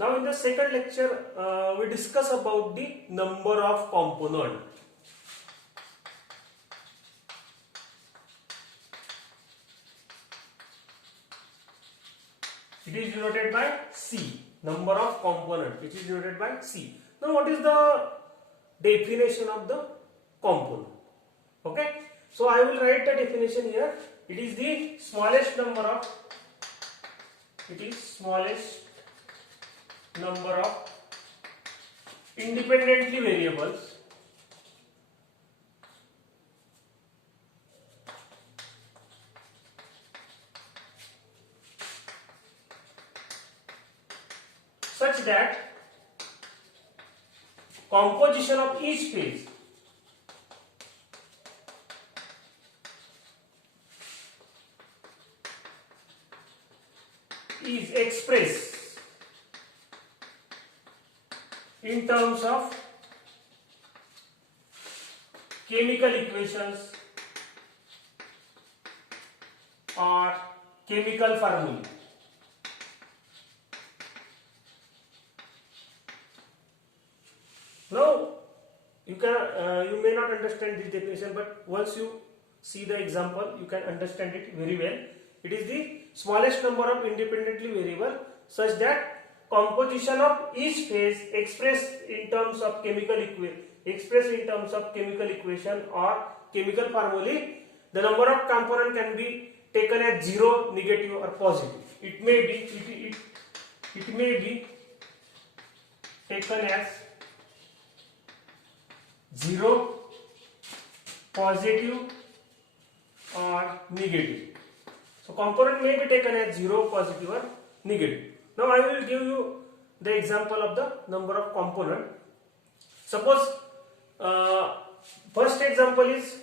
Now in the second lecture, we discuss about the number of component. It is denoted by C. Number of component. It is denoted by C. Now what is the definition of the component? Okay. So I will write the definition here. It is the smallest number of. It is smallest number of independently variables such that composition of each phase is expressed in terms of chemical equations or chemical formulae. Now you may not understand this definition, but once you see the example, you can understand it very well. It is the smallest number of independently variable such that composition of each phase expressed in terms of chemical equation or chemical formulae. The number of component can be taken as 0, negative or positive. It may be taken as 0, positive or negative. So component may be taken as 0, positive or negative. Now I will give you the example of the number of component. Suppose first example is,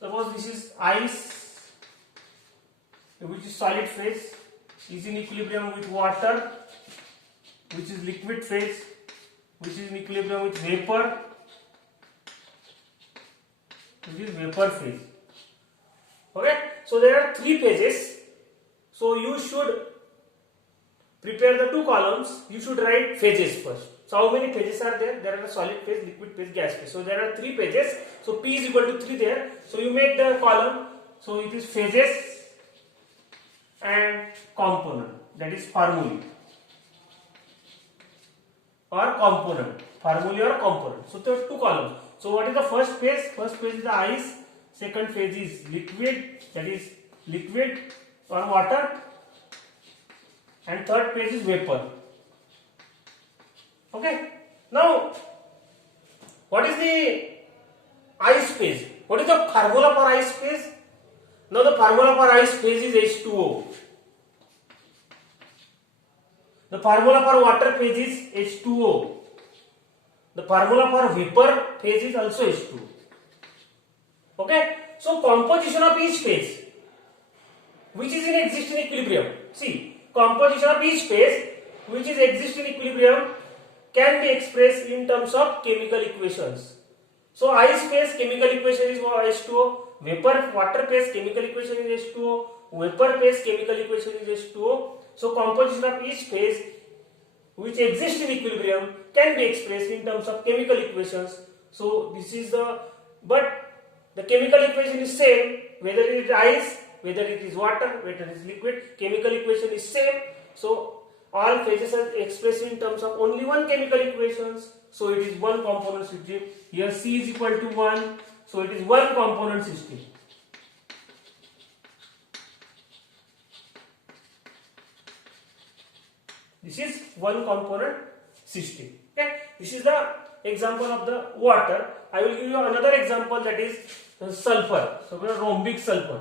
suppose this is ice, which is solid phase, is in equilibrium with water, which is liquid phase, which is in equilibrium with vapor, which is vapor phase. Okay, so there are three phases. So you should prepare the two columns. You should write phases first. So how many phases are there? There are a solid phase, liquid phase, gas phase. So there are three phases. So P is equal to 3 there. So you make the column. So it is phases and component. That is formulae or component. Formulae or component. So there are two columns. So what is the first phase? First phase is the ice. Second phase is liquid. That is liquid or water. And third phase is vapor. Okay. Now, what is the ice phase? What is the formula for ice phase? Now the formula for ice phase is H2O. The formula for water phase is H2O. The formula for vapor phase is also H2O. Okay. So composition of each phase, which is in existing equilibrium. See, composition of each phase which is existing equilibrium can be expressed in terms of chemical equations. So ice phase chemical equation is H2O, vapor water phase chemical equation is H2O, vapor phase chemical equation is H2O. So composition of each phase which exists in equilibrium can be expressed in terms of chemical equations. So this is but the chemical equation is same whether it is ice, whether it is water, whether it is liquid, chemical equation is same. So all phases are expressed in terms of only one chemical equations. So it is one component system. Here C is equal to 1. So it is one component system. This is one component system. Okay. This is the example of the water. I will give you another example, that is sulfur. So we have rhombic sulfur.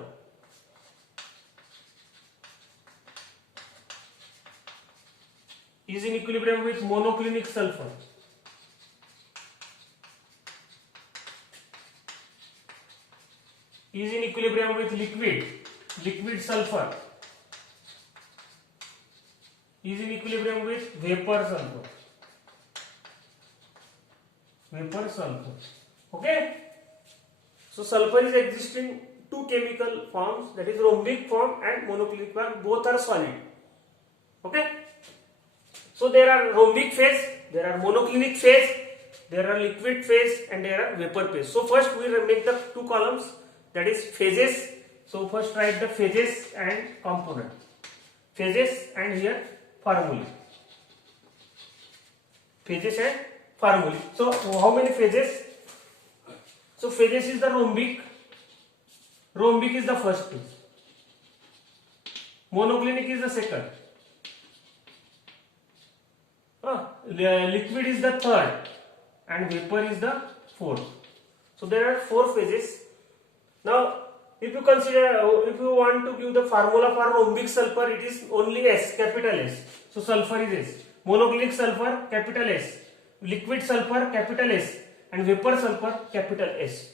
Is in equilibrium with monoclinic sulfur. Is in equilibrium with liquid sulfur. Is in equilibrium with vapor sulfur. Okay. So sulfur is existing two chemical forms, that is rhombic form and monoclinic form. Both are solid. Okay. So there are rhombic phase, there are monoclinic phase, there are liquid phase, and there are vapor phase. So first we will make the two columns, that is phases. So first write the phases and component. Phases and here formulae. Phases and formulae. So how many phases? So phases is the rhombic. Rhombic is the first phase. Monoclinic is the second. Liquid is the third, and vapor is the fourth. So there are four phases. Now, if you consider, if you want to give the formula for rhombic sulfur, it is only S, capital S. So sulfur is S. Monoclinic sulfur, capital S. Liquid sulfur, capital S. And vapor sulfur, capital S.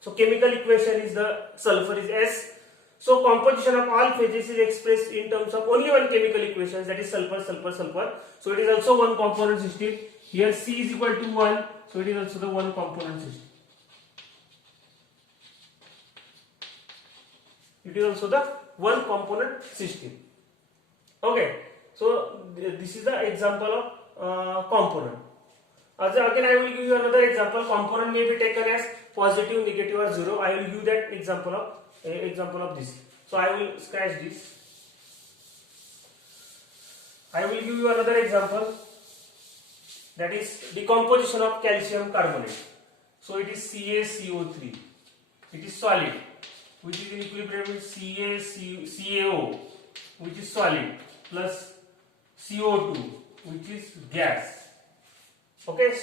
So chemical equation is the sulfur is S. So composition of all phases is expressed in terms of only one chemical equation, that is sulfur, sulfur, sulfur. So it is also one component system. Here C is equal to 1. So it is also the one component system. It is also the one component system. Okay. So this is the example of component. Again I will give you another example. Component may be taken as positive, negative or 0. I will give that example of this. So I will scratch this. I will give you another example, that is decomposition of calcium carbonate. So it is CaCO3. It is solid, which is in equilibrium with CaCO, which is solid, plus CO2, which is gas. Okay.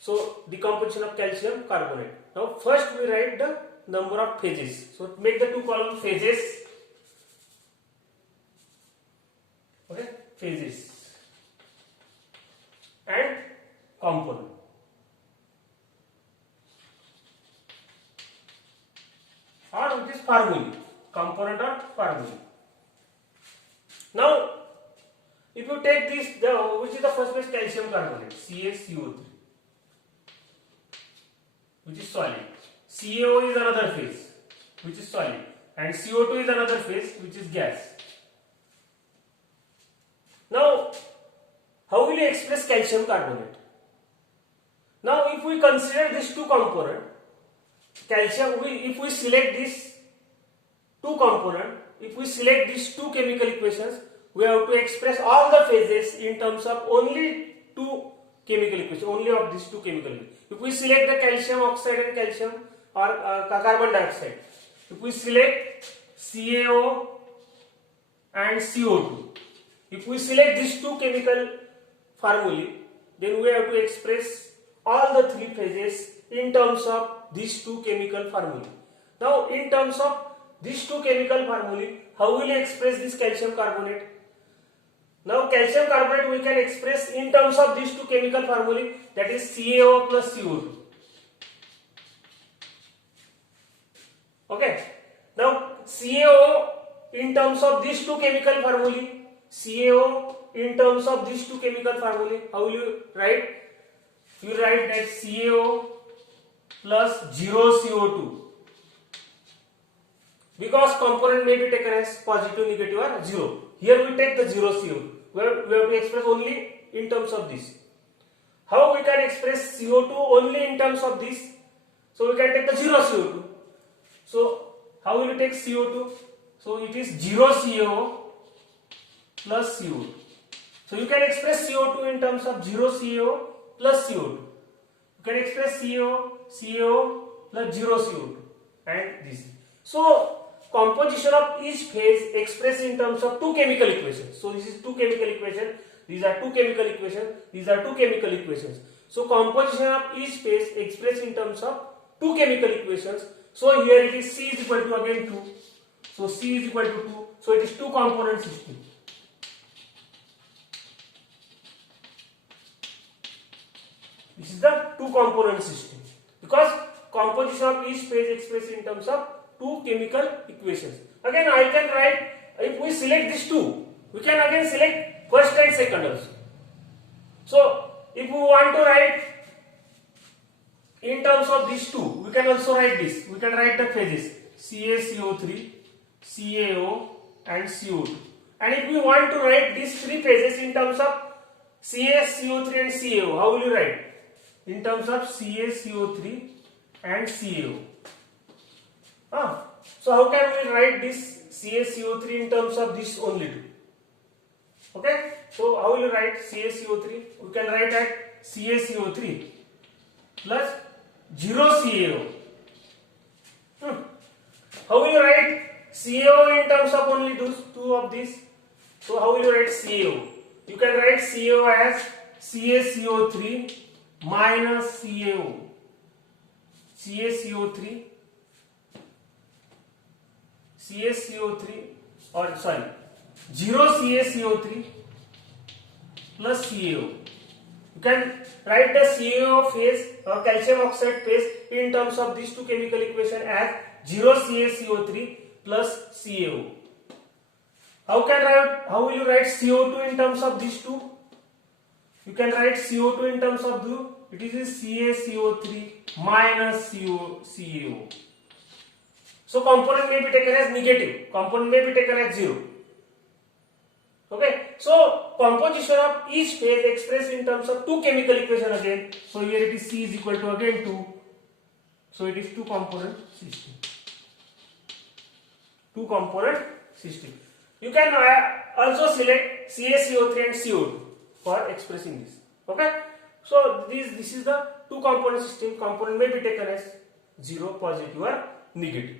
So decomposition of calcium carbonate. Now first we write the number of phases. So make the two columns phases. Okay, phases and component. Or it is formulae. Component or formulae. Now, if you take this, which is the first phase, calcium carbonate, CaCO3, which is solid. CaO is another phase, which is solid, and CO2 is another phase, which is gas. Now, how will you express calcium carbonate? Now, if we consider these two components, calcium, if we select these two components, if we select these two chemical equations, we have to express all the phases in terms of only two chemical equations, only of these two chemical equations. If we select the calcium oxide and calcium or carbon dioxide, if we select CaO and CO2, if we select these two chemical formulae, then we have to express all the three phases in terms of these two chemical formulae. Now, in terms of these two chemical formulae, how will you express this calcium carbonate? Now, calcium carbonate we can express in terms of these two chemical formulae, that is CaO plus CO2. Okay. Now, CaO in terms of these two chemical formulae, CaO in terms of these two chemical formulae, how will you write? You write that CaO plus 0 CO2, because component may be taken as positive, negative or 0. Here we take the 0 CO2. We have to express only in terms of this. How we can express CO2 only in terms of this? So we can take the 0 CO2. So how will you take CO2? So it is 0 CaO plus CO2. So you can express CO2 in terms of 0 CaO plus CO2. You can express CaO plus 0 CO2 and this. So composition of each phase expressed in terms of two chemical equations. So this is two chemical equations. These are two chemical equations. These are two chemical equations. So composition of each phase expressed in terms of two chemical equations. So here it is C is equal to again 2. So C is equal to 2. So it is two component system. This is the two component system, because composition of each phase expressed in terms of two chemical equations. Again I can write, if we select these two, we can again select first and second also. So if we want to write in terms of these two, we can also write this. We can write the phases CaCO3, CaO and CO2. And if we want to write these three phases in terms of CS, CO3 and CaO, how will you write? In terms of CS, CO3 and CaO. So how can we write this CS, CO3 in terms of this only two? Okay, so how will you write CaCO3? We can write at CaCO3 plus 0 CaO. How will you write CaO in terms of only those two of these? So how will you write CaO? You can write CaO as CaCO3 minus CaO. CaCO3 or sorry 0 CaCO3 plus CaO. You can write the CaO phase or calcium oxide phase in terms of these two chemical equation as 0 CaCO3 plus CaO. How will you write CO2 in terms of these two? You can write CO2 in terms of the, it is CaCO3 minus CaO. So component may be taken as negative, component may be taken as 0. Okay, so composition of each phase expressed in terms of two chemical equation again. So here it is C is equal to again 2. So it is two component system. Two component system. You can also select CaCO3 and CO2 for expressing this. Okay, so this is the two component system. Component may be taken as 0, positive or negative.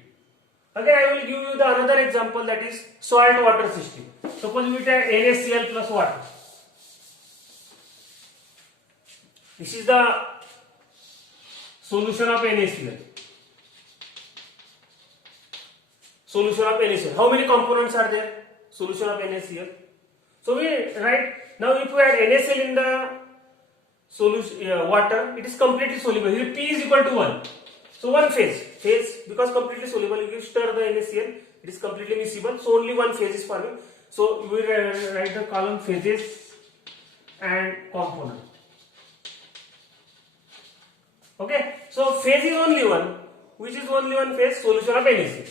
Again, I will give you the another example, that is salt water system. Suppose we take NaCl plus water. This is the solution of NaCl. Solution of NaCl. How many components are there? Solution of NaCl. So we write, now if we add NaCl in the solution water, it is completely soluble. Here P is equal to 1. So one phase, because completely soluble, if you stir the NaCl, it is completely miscible. So only one phase is forming. So we write the column phases and component. Okay, so phase is only one. Which is only one phase? Solution of NaCl.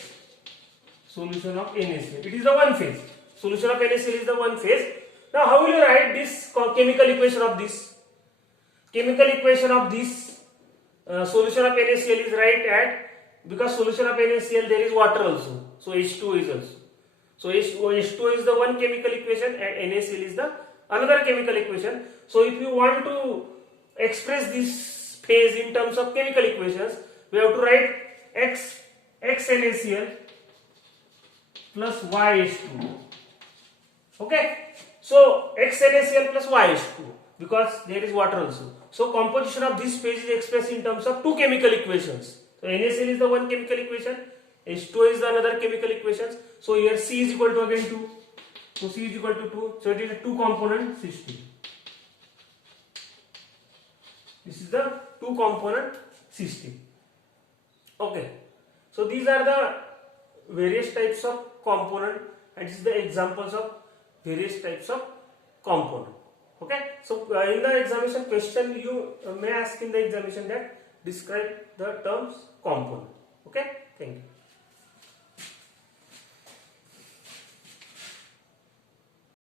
Solution of NaCl. It is the one phase. Solution of NaCl is the one phase. Now how will you write this chemical equation of this? Chemical equation of this solution of NaCl is right at, because solution of NaCl there is water also. So H2 is also. So H2 is the one chemical equation and NaCl is the another chemical equation. So if you want to express this phase in terms of chemical equations, we have to write X NaCl plus YH2. Okay, so X NaCl plus YH2, because there is water also. So composition of this phase is expressed in terms of two chemical equations. So NaCl is the one chemical equation, H2 is the another chemical equations. So here C is equal to again 2. So C is equal to 2. So it is a two component system. This is the two component system. Okay. So these are the various types of component, and this is the examples of various types of component. Okay, so in the examination question you may ask in the examination that describe the terms component. Okay, thank you.